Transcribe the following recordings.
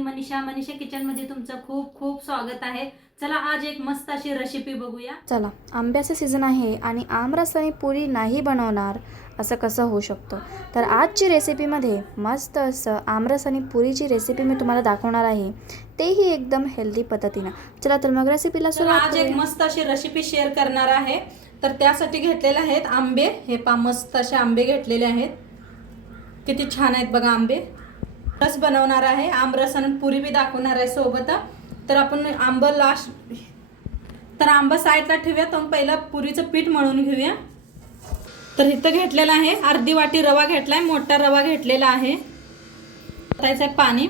मी मनीषा किचनमध्ये तुमचं खूप खूप स्वागत आहे। चला आज एक मस्त अशी रेसिपी बघूया। चला, आंब्याचं सीझन आहे आणि आमरस आणि पुरी नाही बनवणार असं कसं होऊ शकतं। तर आजची रेसिपीमध्ये मस्त असं आमरस आणि पुरीची रेसिपी मी तुम्हाला दाखवणार आहे, तेही एकदम हेल्दी पद्धतीने। चला तर मग रेसिपीला सुरुवात आज एक मस्त अशी रेसिपी शेअर करणार आहे। तर त्यासाठी घेतलेले आहेत आंबे। हे पा मस्त असे आंबे घेतलेले आहेत, किती छान आहेत बघा आंबे। रस बनवणार आहे, आमरस आणि पुरी बी दाखवणार आहे सोबत। तर आपण आंबा साईडला ठेवूया, तर पहिला पुरीचं पीठ मळून घेऊया। तर इथं घेतलेला आहे अर्धी वाटी रवा घेतलाय, मोठा रवा घेतलेला आहे। त्याचं पाणी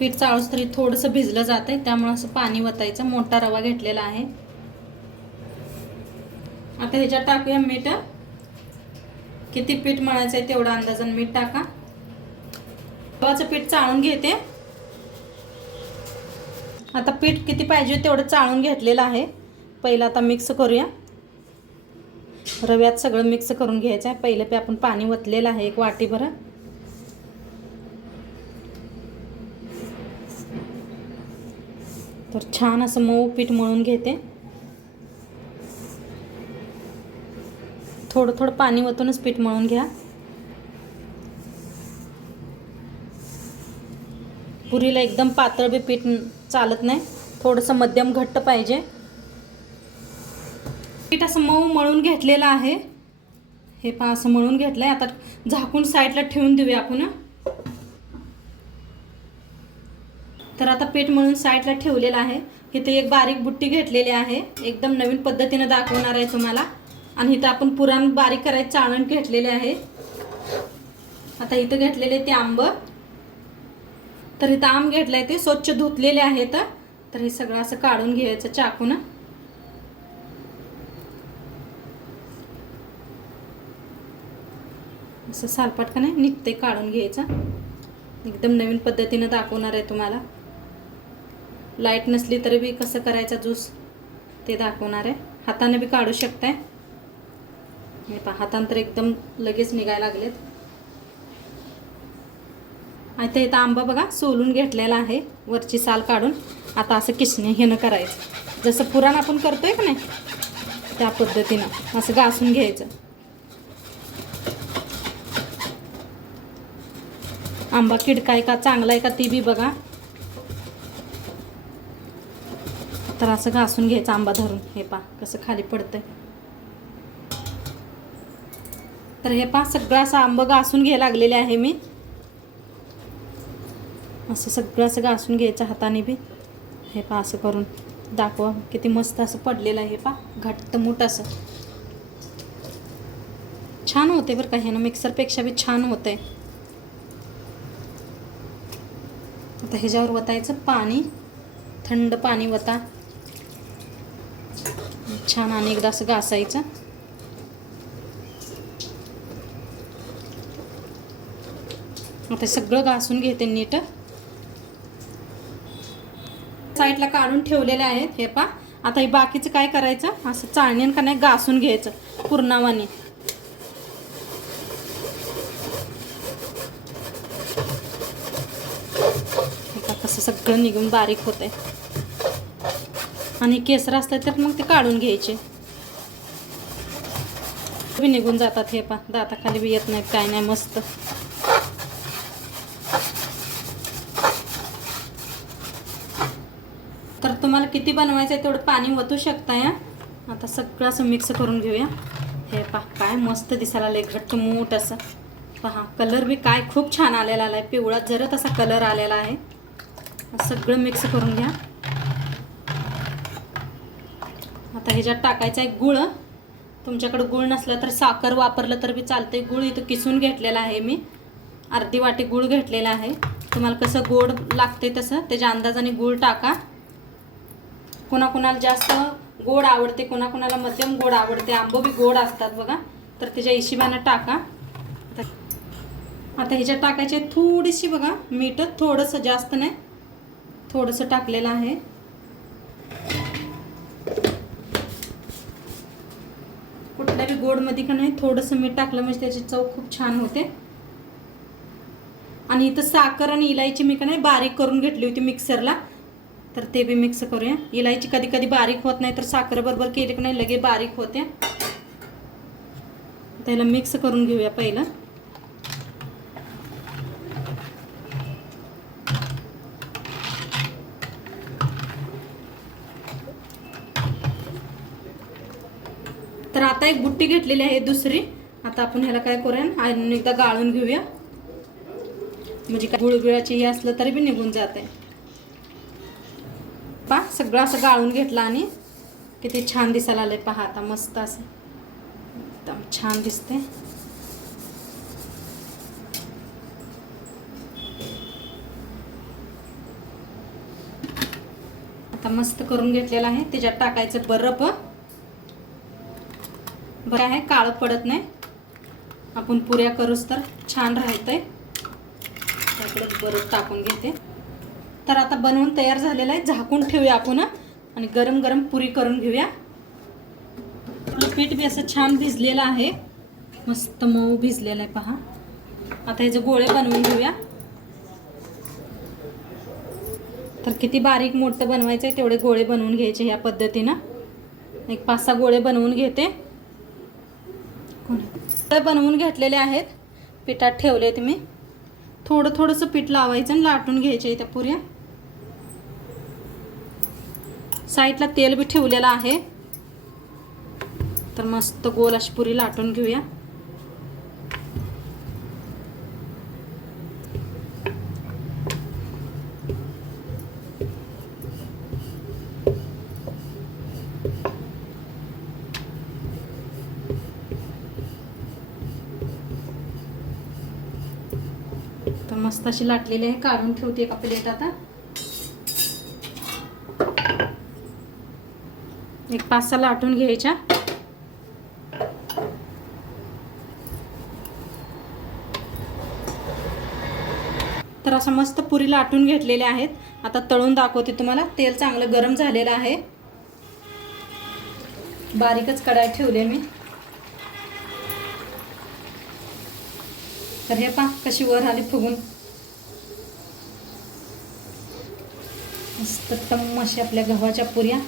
पीठ चाळूस तरी थोडंसं भिजलं जातंय, त्यामुळे असं पाणी वतायचं। मोठा रवा घेतलेला आहे। आता ह्याच्यात टाकूया मीठ। किती पीठ मळायचं आहे तेवढा अंदाजाने मीठ टाका। गव्हाचं पीठ चाळून घेते। आता पीठ किती पाहिजे तेवढं चाळून घेतलेलं आहे। पहिलं आता मिक्स करूया, रव्यात सगळं मिक्स करून घ्यायचं आहे। पहिलं आपण पाणी वतलेलं आहे एक वाटीभर। तर छान असं मऊ पीठ मळून घेते। थोडं थोडं पाणी वतूनच पीठ मळून घ्या। पुरीला एकदम पातळ बी पीठ चालत नाही, थोडंसं मध्यम घट्ट पाहिजे। पीठ असं मऊ मळून घेतलेलं आहे। हे पहा असं मळून घेतलंय। आता झाकून साईडला ठेवून देऊया आपण। तर आता पीठ मळून साईडला ठेवलेलं आहे। इथे एक बारीक बुट्टी घेतलेली आहे, एकदम नवीन पद्धतीने दाखवणार आहे तुम्हाला। आणि इथं आपण पुरण बारीक करायचं चाळण घेतलेले आहे। आता इथं घेतलेले ते आंब। तर इथं आंब घेतलंय, ते स्वच्छ धुतलेले आहेत। तर हे सगळं असं काढून घ्यायचं चाकून। असं सालपाट का नाही निघते, काढून घ्यायचं। एकदम नवीन पद्धतीने दाखवणार आहे तुम्हाला। लाईट नसली तरी बी कसं करायचा ज्यूस ते दाखवणार आहे। हाताने बी काढू शकताय। हे पहा हाताने तर एकदम लगेच निघायला लागलेत। आता इथं आंबा बघा सोलून घेतलेला आहे, वरची साल काढून। आता असं किसणे हेनं करायचं, जसं पुरण आपण करतोय का नाही त्या पद्धतीनं असं घासून घ्यायचं। आंबा किडकाय का चांगला आहे का ती बी बघा। तर असं घासून घ्यायचं आंबा धरून। हे पहा कसं खाली पडतंय। तर हे पहा सगळं असं आंबा घासून घ्यायला लागलेले आहे मी। असं सगळं असं घासून घ्यायचं हाताने बी। हे पहा असं करून दाखवा, किती मस्त असं पडलेलं आहे। हे पहा घट्ट मूठ असं छान होते बरं का, ह्यानं मिक्सरपेक्षा बी छान होतंय। आता ह्याच्यावर वतायचं पाणी, थंड पाणी वता छान। आणि एकदा असं घासायचं। आता सगळं घासून घेते नीट। साईडला काढून ठेवलेले आहेत। हे पहा आता हे बाकीचं काय करायचं, असं चाळणीनं का नाही घासून घ्यायचं पूर्णावाने। कसं सगळं निघून बारीक होतंय। आणि केसर असतात तर मग ते काढून घ्यायचे, बी निघून जातात। हे पहा दाताखाली बी येत नाहीत काय नाही, मस्त। तर तुम्हाला किती बनवायचं आहे तेवढं पाणी वतू शकताय। आता सगळं असं मिक्स करून घेऊया। हे पहा काय मस्त दिसायला लागले, घट्ट मूठ असं। पहा कलर बी काय खूप छान आलेला आहे, पिवळा जरत असा कलर आलेला आहे। सगळं मिक्स करून घ्या। आता ह्याच्यात टाकायचा आहे गुळ। तुमच्याकडे गुळ नसला तर साखर वापरलं तर बी चालते। गुळ इथं किसून घेतलेला आहे मी, अर्धी वाटी गुळ घेतलेला आहे। तुम्हाला कसं गोड लागते तसं त्याच्या अंदाजाने गुळ टाका। कोणाकोणाला जास्त गोड आवडते, कोणाकोणाला मध्यम गोड आवडते। आंबे बी गोड असतात बघा, तर त्याच्या हिशोबाने टाका। आता ह्याच्यात टाकायचे थोडीशी बघा मीठ, थोडंसं जास्त नाही, थोडंसं टाकलेलं आहे। कुठल्या बी गोड मध्ये का नाही थोडंसं मीठ टाकलं म्हणजे त्याची चव खूप छान होते। आणि इथं साखर आणि इलायची मी का नाही बारीक करून घेतली होती मिक्सरला, तर ते बी मिक्स करूया. इलायची कधी कधी बारीक होत नाही, तर साखर बरोबर केली की नाही लगे बारीक होते. त्याला मिक्स करून घेऊया पहिलं. तर आता एक बुट्टी घेतलेली आहे दुसरी. आता आपण ह्याला काय करूया, अजून एकदा गाळून घेऊया, म्हणजे काय गुळगुळाची हे असलं तरी बी निघून जाते. पहा सगळं असं गाळून घेतलं आणि किती छान दिसायला आलंय. पहा आता मस्त असं एकदम छान दिसते. आता मस्त करून घेतलेलं आहे. त्याच्यात टाकायचं बर्फ. बरं आहे, काळं पडत नाही. आपण पुऱ्या करूच तर छान राहतंय. त्याकडे बर्फ टाकून घेते. तर आता बनवून तयार झालेलं आहे. झाकून ठेवूया आपण आणि गरम गरम पुरी करून घेऊया. आपलं पीठ बी असं छान भिजलेलं आहे, मस्त मऊ भिजलेलं आहे. पहा आता ह्याचे गोळे बनवून घेऊया. तर किती बारीक मोठं बनवायचं आहे तेवढे गोळे बनवून घ्यायचे ह्या पद्धतीनं. एक 5-6 गोळे बनवून घेते. बनवून घेतलेले आहेत, पिठात ठेवले मी. थोडं थोडंसं पीठ लावायचं आणि लाटून घ्यायचे त्या पुऱ्या. साईडला तेल बी ठेवलेलं आहे. तर मस्त गोल अशी पुरी लाटून घेऊया. तर मस्त अशी लाटलेली आहे. काढून ठेवते एका प्लेट. आता एक 5-6 लाटून घ्यायच्या. तर असं मस्त पुरी लाटून घेतलेल्या आहेत. आता तळून दाखवते तुम्हाला. तेल चांगलं गरम झालेलं आहे. बारीकच कढाई ठेवली मी. तर हे पहा कशी वर आली फुगून. मस्त टम्म अशी आपल्या गव्हाच्या पुऱ्या.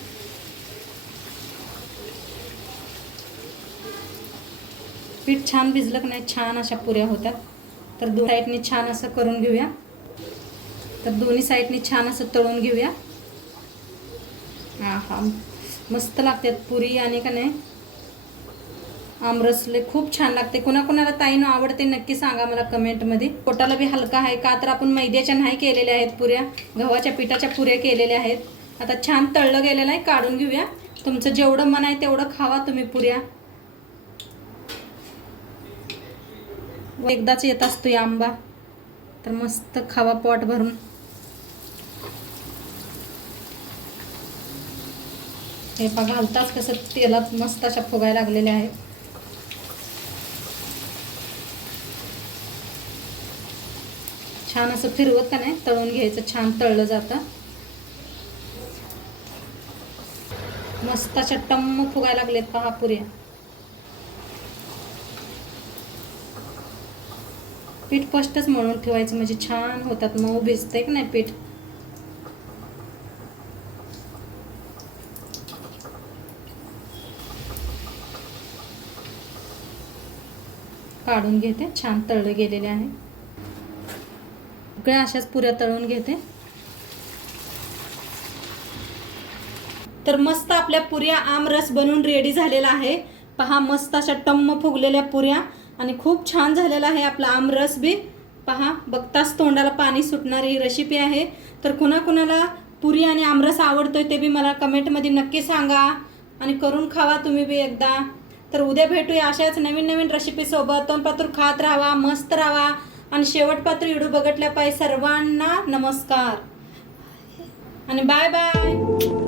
पीठ छान भिजलं की नाही छान अशा पुऱ्या होतात. तर दोन्ही साईडनी छान असं करून घेऊया. तर दोन्ही साईडनी छान असं तळून घेऊया. हा मस्त लागतात पुरी. आणि का नाही आमरसले खूप छान लागते. कोणाकोणाला ताईनं आवडते नक्की सांगा मला कमेंटमध्ये. पोटाला बी हलका आहे का, तर आपण मैद्याच्या नाही केलेल्या आहेत पुऱ्या, गव्हाच्या पिठाच्या पुऱ्या केलेल्या आहेत. आता छान तळलं गेलेलं आहे. काढून घेऊया. तुमचं जेवढं मन आहे तेवढं खावा तुम्ही पुऱ्या. एकदाच येत असतो या आंबा, तर मस्त खावा पोट भरून. हे पहा घालताच कसं तेलात मस्त अशा फुगायला लागलेल्या आहेत. छान असं फिरवत का नाही तळून घ्यायचं. छान तळलं जातं. मस्त अशा टम्म फुगायला लागलेत पहा पुऱ्या. पीठ फर्स्टच मळून ठेवायचं म्हणजे छान होतात. मऊ भिजते की नाही पीठ. काढून घेते. छान तळले गेलेले आहे. सगळ्या अशाच पुऱ्या तळून घेते. तर मस्त आपल्या पुऱ्या आमरस बनवून रेडी झालेला आहे. पहा मस्त अशा टम्म फुगलेल्या पुऱ्या आणि खूप छान झालेला आहे आपला आमरस बी. पहा बघताच तोंडाला पाणी सुटणारी ही रेसिपी आहे. तर कुणाकुणाला पुरी आणि आमरस आवडतोय ते बी मला कमेंटमध्ये नक्की सांगा आणि करून खावा तुम्ही बी एकदा. तर उद्या भेटूया अशाच नवीन नवीन रेसिपी सोबत. तोंडपातूर खात राहा, मस्त राहा आणि शेवटपात्र व्हिडिओ बघितल्या पाहिजे. सर्वांना नमस्कार आणि बाय बाय.